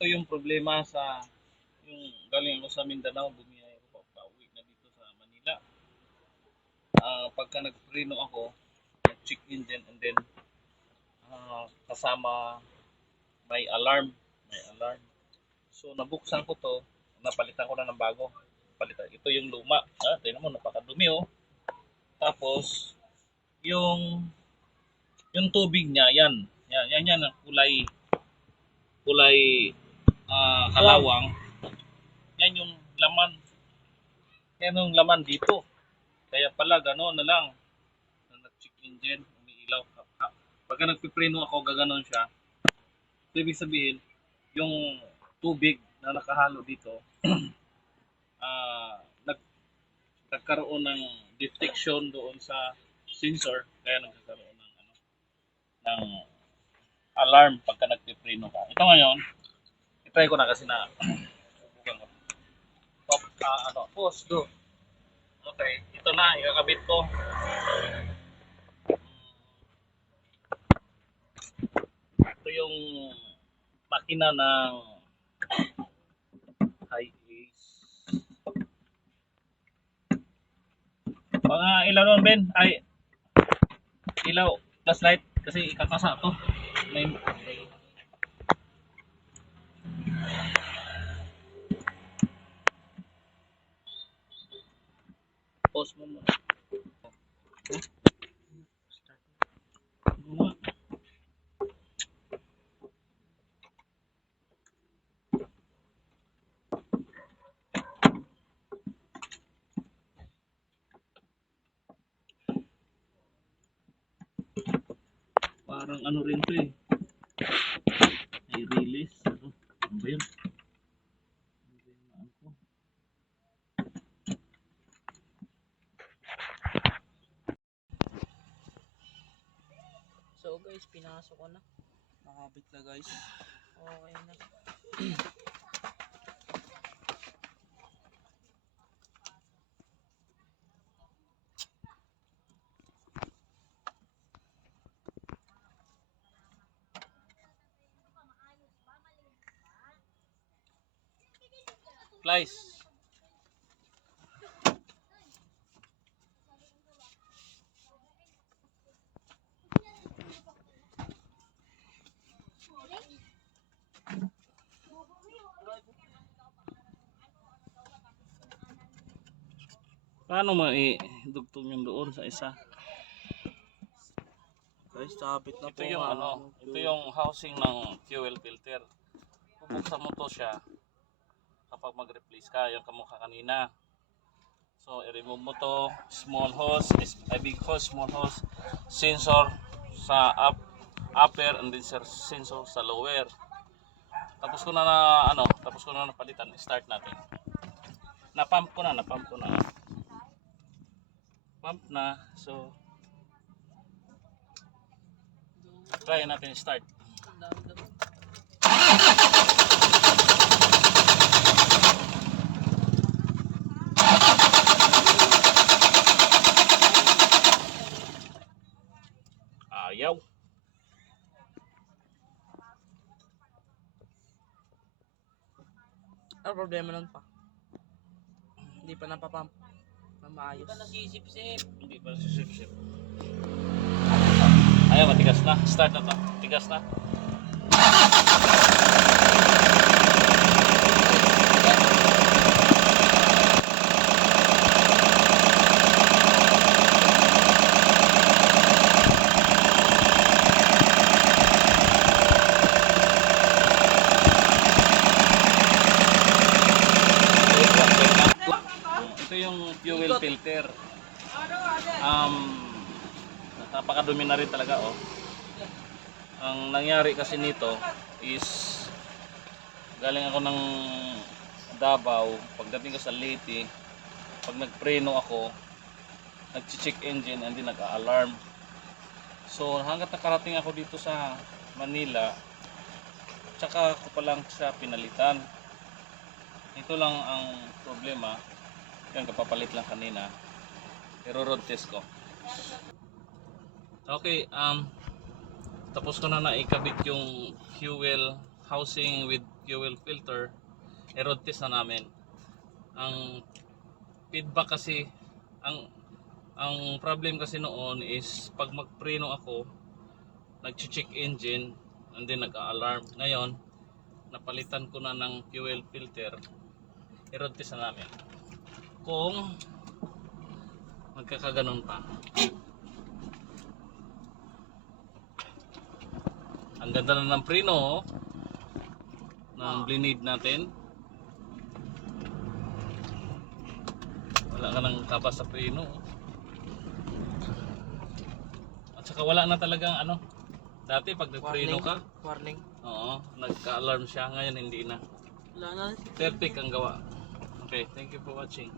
ito yung problema sa yung galing ako sa Mindanao, bumiyay ako pauwi na dito sa Manila. Pagka nagpreno ako, nag-check in din and then kasama may alarm. So nabuksan ko to, napalitan ko na ng bago. Palitan. Ito yung luma. Tingnan mo, napakadumi oh. Tapos yung tubig niya, yan ang kulay kalawang. Yan yung laman. Yan yung laman dito. Kaya pala gano'n na lang. Nag-check engine, umiilaw. Pagka nagpipreno ako, gaganon siya. So, ibig sabihin, yung tubig na nakahalo dito, nag nagkaroon ng detection doon sa sensor, kaya nagkakaroon ng ng alarm pagka nagpipreno ka. Ito ngayon, i-try ko na kasi na subukan ko. Top, pause, do. Okay, ito na, ikakabit ko. Ito yung makina ng high ace. Mga ilaw nun, Ben? Ay, ilaw, flashlight. Kasi ikakasa to. May... Pause mo muna. Parang ano rin to eh. Ay release. Ano ba yun? So guys, pinasok ko na. Nakabit na guys. Okay na. Flies. Paano maidugtong yung doon sa isa? Guys, nakabit na Ito po. yung ito yung housing ng fuel filter. Bubuksan mo to siya kapag mag-replace ka, yung kamukha kanina. So, i-remove mo to, small hose, big hose, small hose, sensor sa upper and then sensor sa lower. Tapos ko na napalitan, start natin. Napump ko na. Pump na, so try natin start. Ayaw. Ano problema nun pa? Hindi pa napapump na maayos. Hindi pa nasisip-sip. Hindi pa sisip-sip. Ayaw, matigas na. Start na to. Tigas na. Ito yung fuel filter. Napakadumi na rin talaga oh. Ang nangyari kasi nito is galing ako ng Davao, pagdating ko sa Leyte, pag nagpreno ako, nag-check engine and then nag-alarm. So hanggat nakarating ako dito sa Manila, tsaka ko pa lang siya pinalitan. Ito lang ang problema. Yan, kapapalit lang kanina. Pero road test ko. Okay, tapos ko na naikabit yung fuel housing with fuel filter, i-road test na namin. Ang feedback kasi, ang problem kasi noon is pag magpreno ako, nag-check engine and then nag-alarm. Ngayon, napalitan ko na ng fuel filter, i-road test na namin kung magkakaganon pa. Ang ganda na ng preno, ng blinid natin. Wala ka ng kaba sa preno. At saka wala na talagang ano, dati pag nagpreno ka, Warning. oo, nagka-alarm siya. Ngayon hindi na. Wala na. Perfect ang gawa. Okay, thank you for watching.